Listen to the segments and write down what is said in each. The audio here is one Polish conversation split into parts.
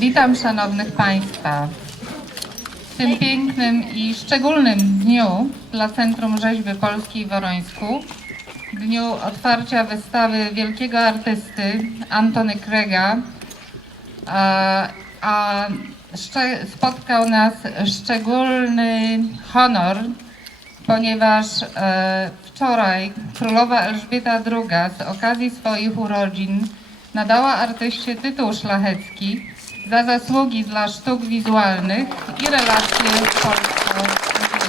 Witam szanownych Państwa. W tym pięknym i szczególnym dniu dla Centrum Rzeźby Polskiej w Orońsku, dniu otwarcia wystawy wielkiego artysty Antony Cragga, spotkał nas szczególny honor, ponieważ wczoraj królowa Elżbieta II z okazji swoich urodzin nadała artyście tytuł szlachecki za zasługi dla sztuk wizualnych i relacje polsko-angielskie.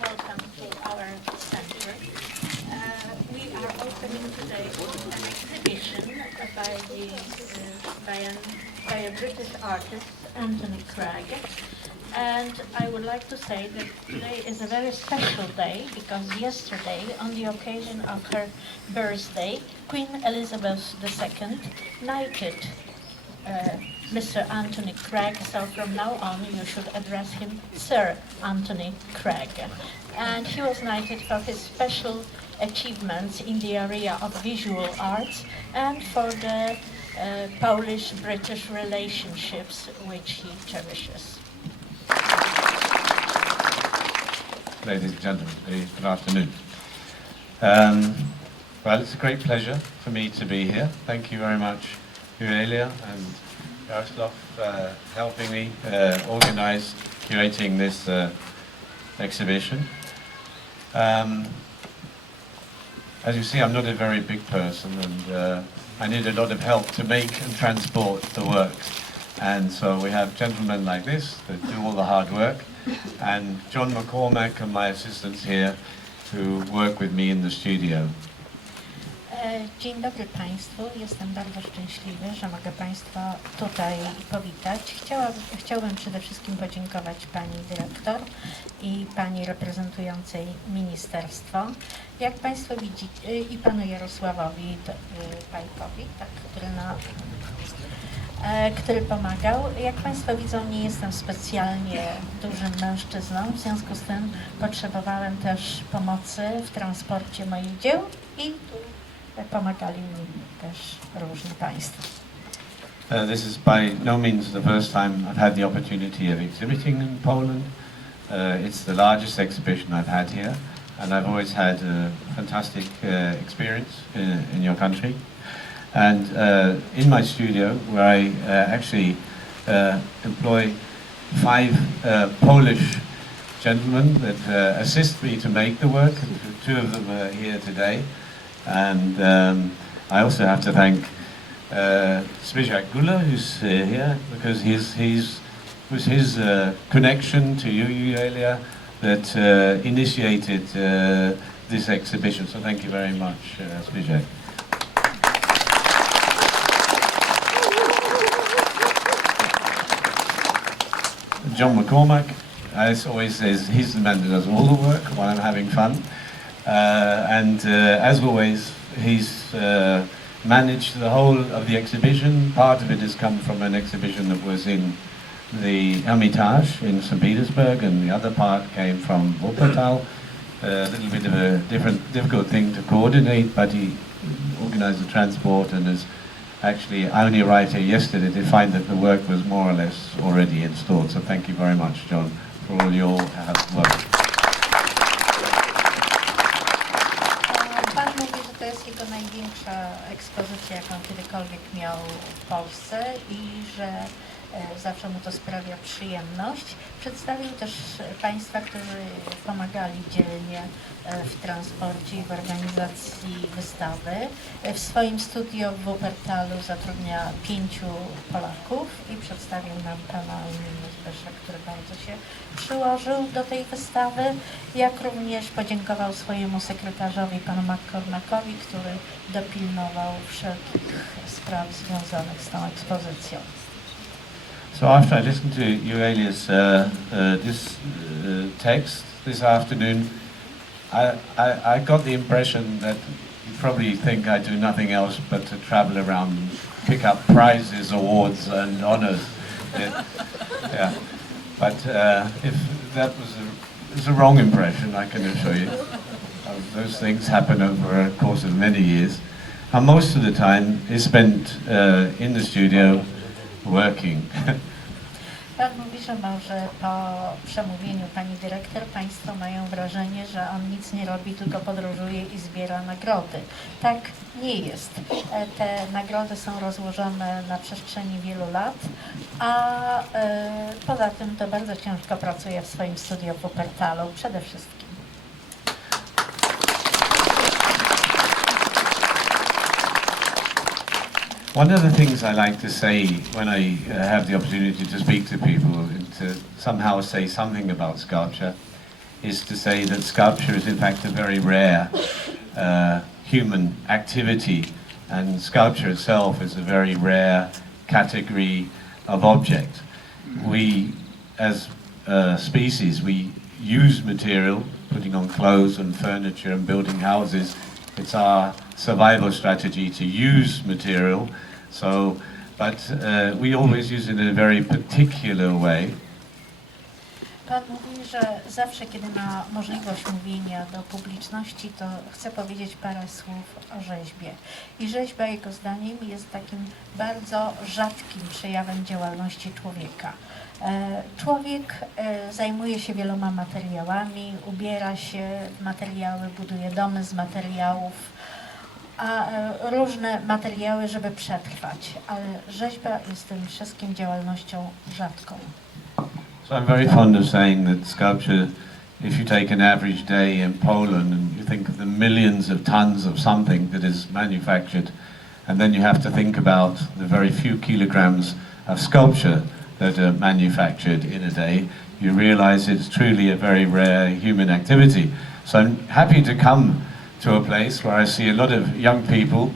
Welcome to our center. We are opening today an exhibition by a British artist, Antony Cragg. And I would like to say that today is a very special day because yesterday, on the occasion of her birthday, Queen Elizabeth II knighted Mr. Antony Cragg. So from now on you should address him Sir Antony Cragg. And he was knighted for his special achievements in the area of visual arts and for the Polish-British relationships which he cherishes. Ladies and gentlemen, good afternoon. Well, it's a great pleasure for me to be here. Thank you very much, Eulalia and Jarosław, helping me organize, curating this exhibition. As you see, I'm not a very big person, and I need a lot of help to make and transport the works. And so we have gentlemen like this that do all the hard work, and John McCormack and my assistants here who work with me in the studio. Dzień dobry Państwu. Jestem bardzo szczęśliwy, że mogę Państwa tutaj powitać. Chciałbym przede wszystkim podziękować Pani Dyrektor i Pani reprezentującej Ministerstwo. Jak Państwo widzicie, i Panu Jarosławowi Pajkowi, tak, który pomagał. Jak Państwo widzą, nie jestem specjalnie dużym mężczyzną, w związku z tym potrzebowałem też pomocy w transporcie moich dzieł i pomagali mi też różni Państwo. This is by no means the first time I've had the opportunity of exhibiting in Poland. It's the largest exhibition I've had here, and I've always had a fantastic experience in your country. And in my studio, where I actually employ 5 Polish gentlemen that assist me to make the work. 2 of them are here today. And I also have to thank Zbyszek Gula, who's here, because it was his connection to you, Eulalia, that initiated this exhibition. So thank you very much, Zbyszek. John McCormack, as always, he's the man that does all the work while I'm having fun. As always, he's managed the whole of the exhibition. Part of it has come from an exhibition that was in the Hermitage in St. Petersburg, and the other part came from Wuppertal. A little bit of a difficult thing to coordinate, but he organized the transport and has actually, I only arrived here yesterday to find that the work was more or less already installed. So thank you very much, John, for all your work. Pan mówi, że to jest jego największa ekspozycja, jaką kiedykolwiek miał w Polsce i że zawsze mu to sprawia przyjemność. Przedstawił też Państwa, którzy pomagali dzielnie w transporcie i w organizacji wystawy. W swoim studio w Wuppertalu zatrudnia 5 Polaków i przedstawił nam Pana Zbyszek, który bardzo się przyłożył do tej wystawy, jak również podziękował swojemu sekretarzowi, Panu McCormackowi, który dopilnował wszelkich spraw związanych z tą ekspozycją. So after I listened to Eulalia's text this afternoon, I got the impression that you probably think I do nothing else but to travel around and pick up prizes, awards and honors. Yeah. But if that was a wrong impression, I can assure you. Those things happen over a course of many years. And most of the time is spent in the studio working. Pan mówi, że może po przemówieniu pani dyrektor państwo mają wrażenie, że on nic nie robi, tylko podróżuje i zbiera nagrody. Tak nie jest. Te nagrody są rozłożone na przestrzeni wielu lat, a poza tym to bardzo ciężko pracuje w swoim studio w Wuppertalu przede wszystkim. One of the things I like to say when I have the opportunity to speak to people and to somehow say something about sculpture is to say that sculpture is in fact a very rare human activity, and sculpture itself is a very rare category of object. We, as a species, we use material, putting on clothes and furniture and building houses. It's our survival strategy to use material, but we always use it in a very particular way. Pan mówi, że zawsze, kiedy ma możliwość mówienia do publiczności, to chce powiedzieć parę słów o rzeźbie. I rzeźba, jego zdaniem, jest takim bardzo rzadkim przejawem działalności człowieka. Człowiek zajmuje się wieloma materiałami, ubiera się w materiały, buduje domy z materiałów, a różne materiały, żeby przetrwać, ale rzeźba jest tym wszystkim działalnością rzadką. So I'm very fond of saying that sculpture, if you take an average day in Poland and you think of the millions of tons of something that is manufactured, and then you have to think about the very few kilograms of sculpture that are manufactured in a day, you realize it's truly a very rare human activity. So I'm happy to come to a place where I see a lot of young people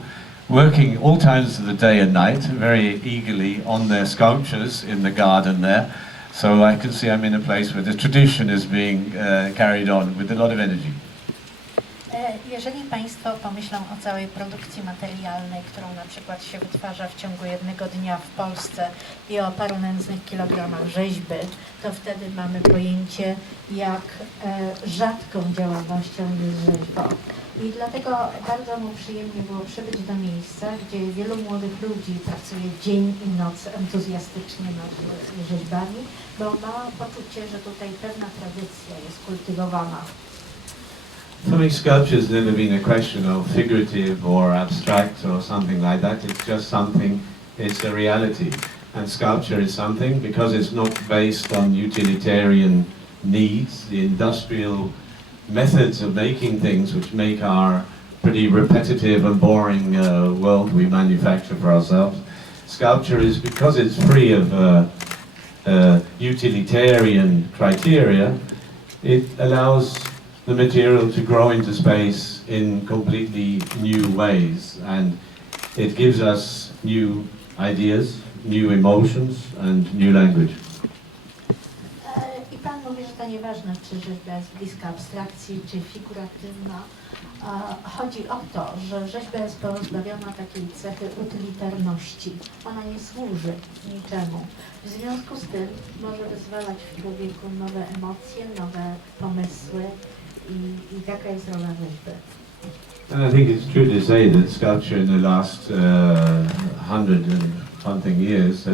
working all times of the day and night, very eagerly on their sculptures in the garden there. So I can see I'm in a place where the tradition is being carried on with a lot of energy. Jeżeli Państwo pomyślą o całej produkcji materialnej, którą na przykład się wytwarza w ciągu jednego dnia w Polsce i o paru nędznych kilogramach rzeźby, to wtedy mamy pojęcie, jak rzadką działalnością jest rzeźba. I dlatego bardzo mu przyjemnie było przybyć do miejsca, gdzie wielu młodych ludzi pracuje dzień i noc entuzjastycznie nad rzeźbami, bo ma poczucie, że tutaj pewna tradycja jest kultywowana. For me, sculpture has never been a question of figurative or abstract or something like that. It's just something, it's a reality. And sculpture is something, because it's not based on utilitarian needs, the industrial methods of making things which make our pretty repetitive and boring world we manufacture for ourselves. Sculpture is, because it's free of utilitarian criteria, it allows the material to grow into space in completely new ways, and it gives us new ideas, new emotions and new language. I Pan mówi, że to nieważne, czy rzeźba jest bliska abstrakcji, czy figuratywna. Chodzi o to, że rzeźba jest pozbawiona takiej cechy utylitarności. Ona nie służy niczemu. W związku z tym może wyzwalać w człowieku nowe emocje, nowe pomysły. I jaka jest rola rzeźby? And I think it's true to say that sculpture in the last 100 and something years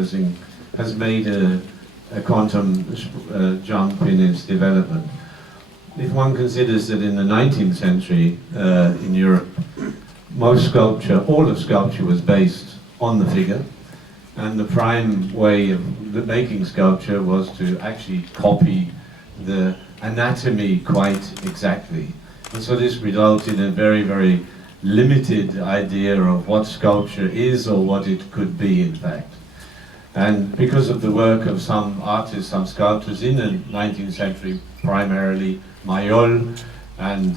has made a quantum jump in its development. If one considers that in the 19th century in Europe, most sculpture, all of sculpture was based on the figure, and the prime way of making sculpture was to actually copy the anatomy quite exactly. And so this resulted in a very, very limited idea of what sculpture is or what it could be in fact. And because of the work of some artists, some sculptors in the 19th century, primarily Mayol and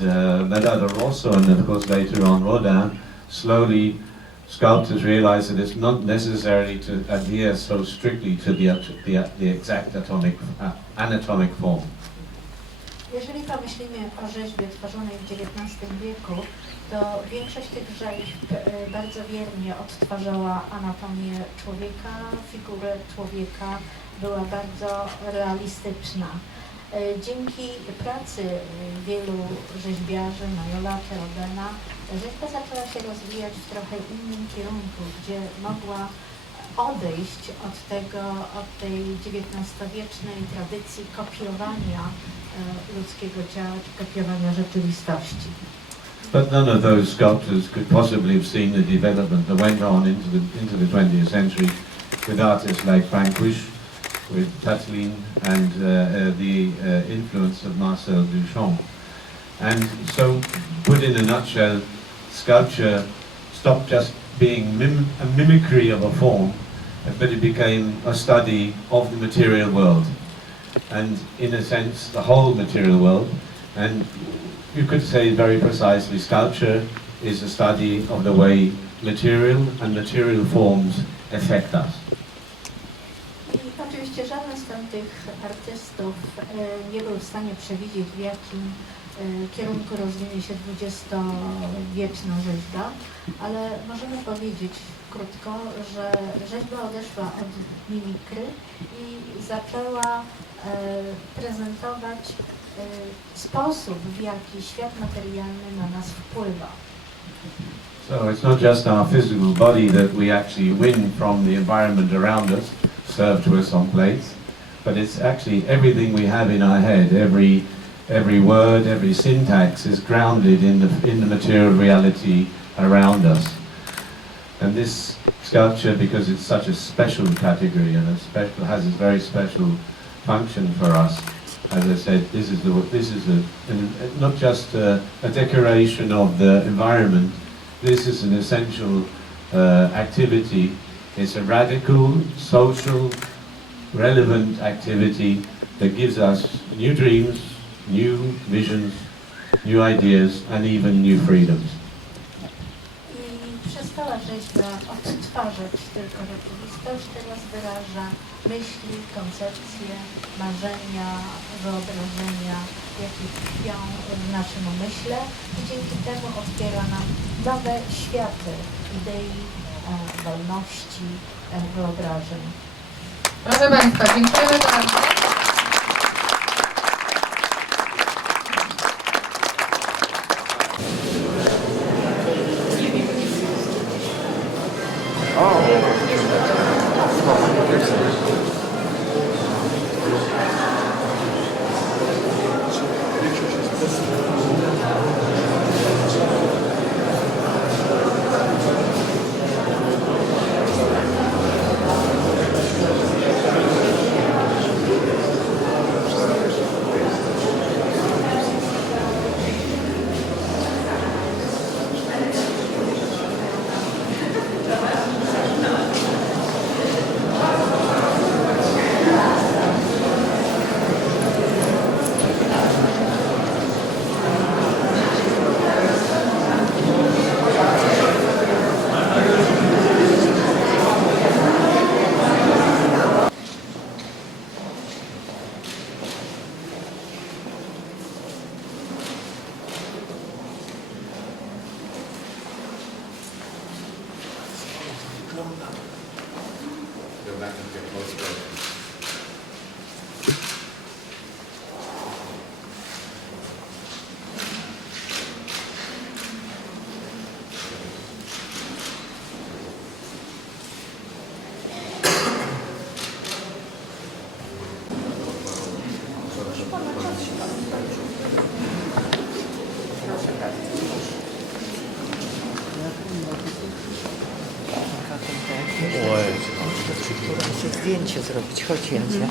Medard Rosso, and of course later on Rodin, slowly sculptors realized that it's not necessary to adhere so strictly to the exact anatomic form. Jeżeli pomyślimy o rzeźbie tworzonej w XIX wieku, to większość tych rzeźb bardzo wiernie odtwarzała anatomię człowieka, figurę człowieka była bardzo realistyczna. Dzięki pracy wielu rzeźbiarzy, Eulalia, Rodena, rzeźba zaczęła się rozwijać w trochę innym kierunku, gdzie mogła odejść od tej XIX-wiecznej tradycji kopiowania ludzkiego ciała, czy kopiowania rzeczywistości. But none of those sculptors could possibly have seen the development that went on into the 20th century with artists like Franquish, with Tatlin, and the influence of Marcel Duchamp. And so, put in a nutshell, sculpture stopped just being a mimicry of a form, but it became a study of the material world, and in a sense the whole material world. And you could say very precisely, sculpture is a study of the way material and material forms affect us. I oczywiście żaden z tych artystów nie był w stanie przewidzieć, w jakim kierunku rozwinie się dwudziestowieczna rzeźba, ale możemy powiedzieć krótko, że rzeźba odeszła od mimikry i zaczęła prezentować sposób, w jaki świat materialny na nas wpływa. So it's not just our physical body that we actually win from the environment around us, served to us on plates, but it's actually everything we have in our head. Every word, every syntax is grounded in the material reality around us. And this sculpture, because it's such a special category and has a very special function for us, as I said, this is not just a decoration of the environment. This is an essential activity. It's a radical, social, relevant activity that gives us new dreams, new visions, new ideas, and even new freedoms. I przestała rzeźba odtwarzać tylko rzeczywistość, teraz wyraża myśli, koncepcje, marzenia, wyobrażenia, jakie tkwią w naszym umyśle i dzięki temu otwiera nam nowe światy idei, wolności, wyobrażeń. Proszę Państwa, dziękujemy bardzo. Chcę zdjęcie zrobić, chodź Jędzia.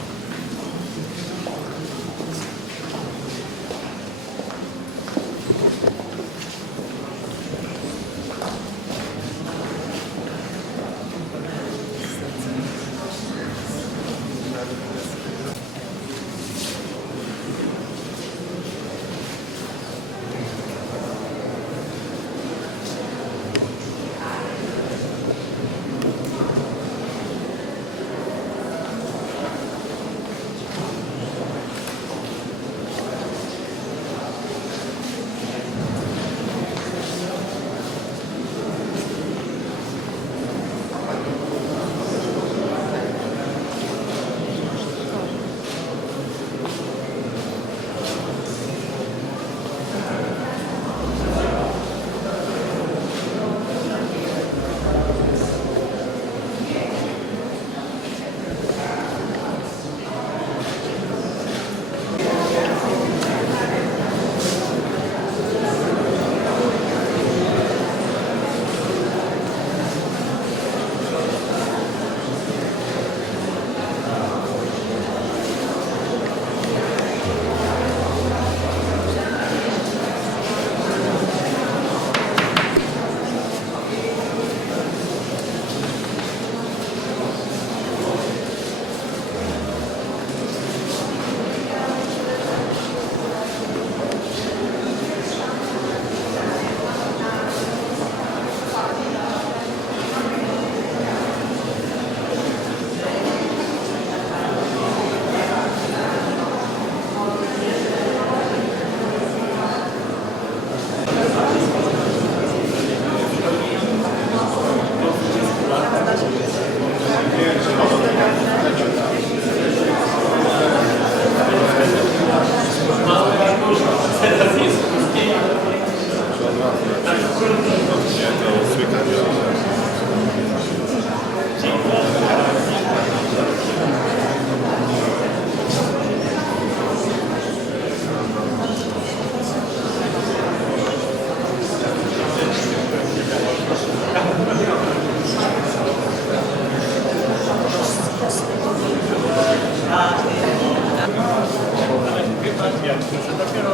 że dopiero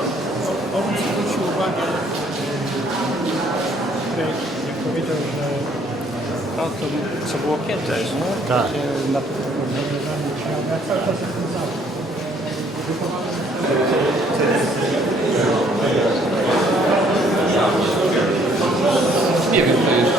on zwrócił uwagę, jak powiedział, że to, co było kiedyś, tak. Na to ja cały czas jestem za. Nie wiem, to jest.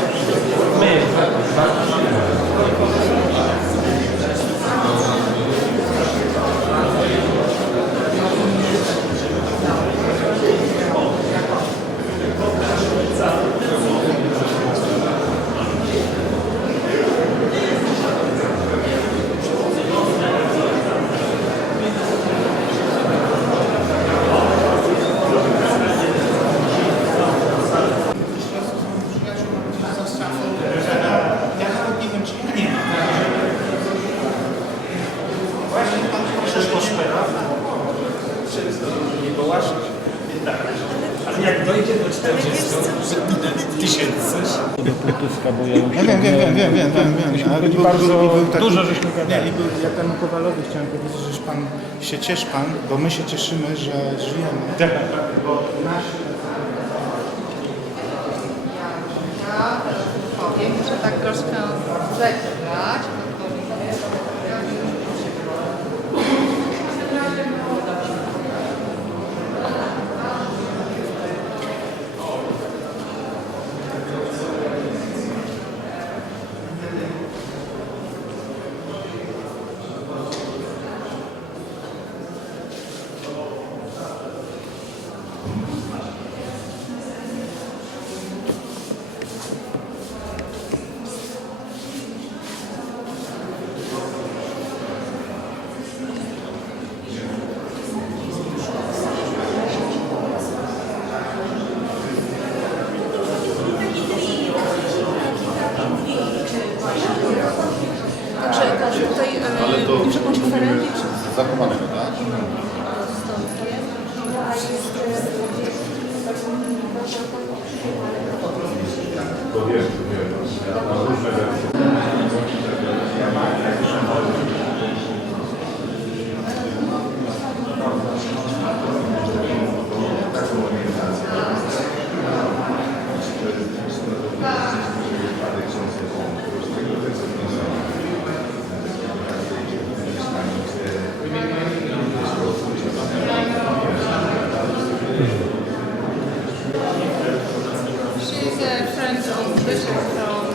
Jak dojdzie do 40 tysięcy. Wiem. Ale Był taki, dużo żeśmy gadali. Nie, i był, ja temu Kowalowi chciałem powiedzieć, że pan się cieszy pan, bo my się cieszymy, że żyjemy. Bo nasz... Ja powiem, muszę tak troszkę zegrać. Ale to zachowanego, tak? To wiem. She's a friend of Bishop from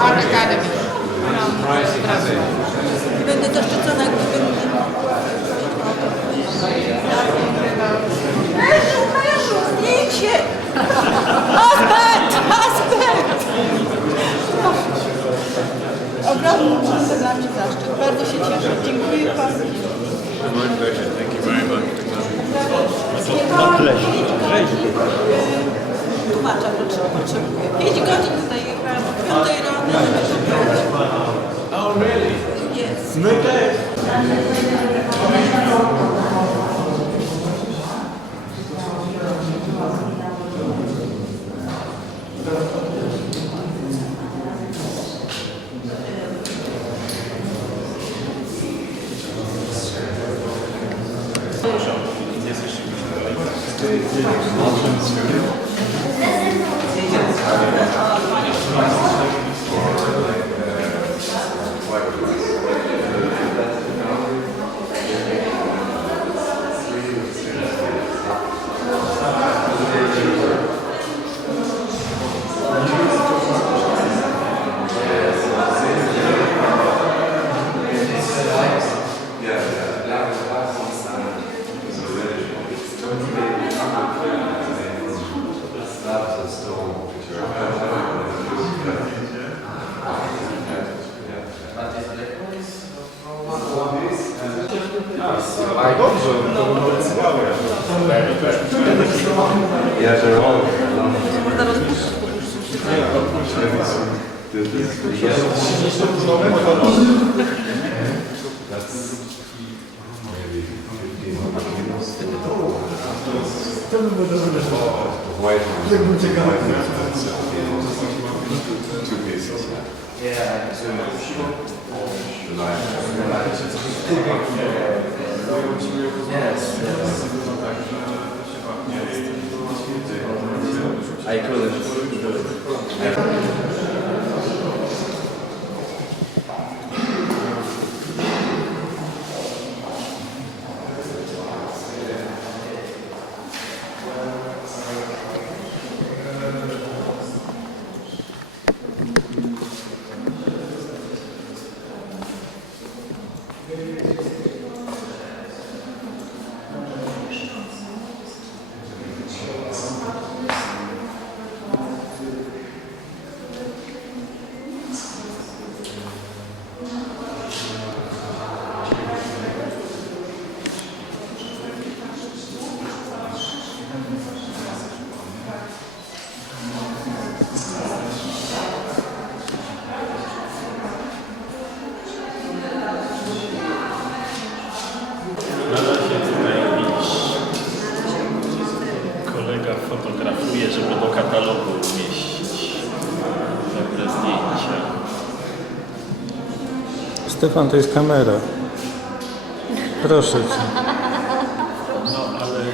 Art Academy. Będę zaszczycona, gdybym... Mężu, zdjęcie! Aspekt! Ogromny to dla mnie zaszczyt. Bardzo się cieszę. Dziękuję Panu. Thank you very much. Tłumacza potrzebuję. 5 godzin tutaj jechałam od 5 rano, żeby tu być. Oh, really? Yes. My też. Yeah. Yes, yes. I couldn't do it. Fotografuje, żeby do katalogu umieścić dobre zdjęcia. Stefan, to jest kamera. Proszę cię. No, ale...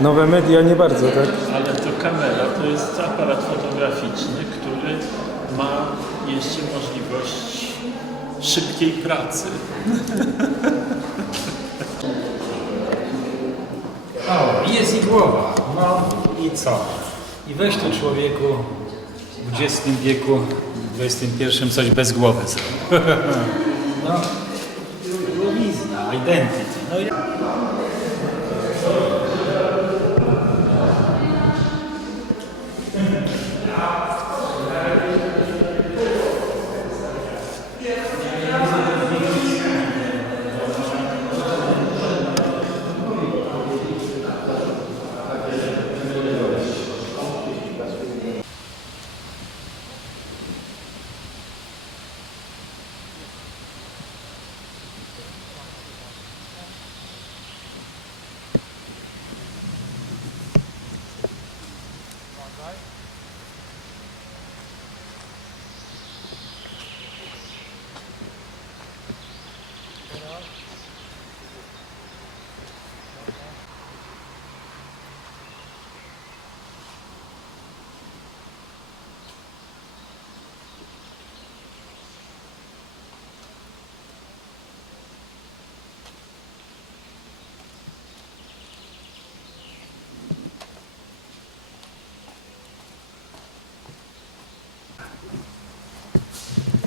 Nowe media nie bardzo, tak? Ale to kamera, to jest aparat fotograficzny, który ma jeszcze możliwość szybkiej pracy. O, jest i głowa. No i co? I weź tu człowieku w XX wieku, w XXI coś bez głowy zrobił. No, głowizna, identity. No,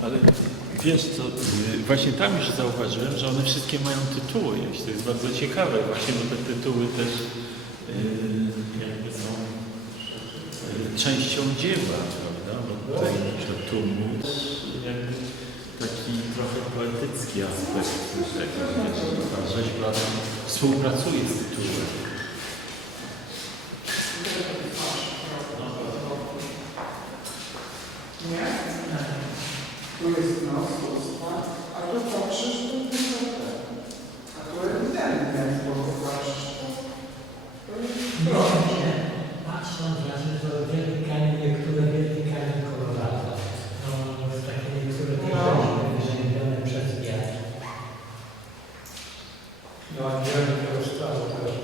Ale wiesz co, właśnie tam już zauważyłem, że one wszystkie mają tytuły. To jest bardzo ciekawe właśnie, bo te tytuły też jakby są częścią dzieła, prawda? Bo tutaj tu jakby taki trochę poetycki aspekt tego, że ta rzeźba współpracuje z tytułem. Tu jest nos, a tu patrzysz, to jest a tu ewidentnie, jak patrzysz. Patrz mam wrażenie, że wielkanie, niektóre wielkanie kolorado. No, takie niektóre wyziębione przez wiatr. No, a wielkie rozstało też.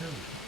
Już.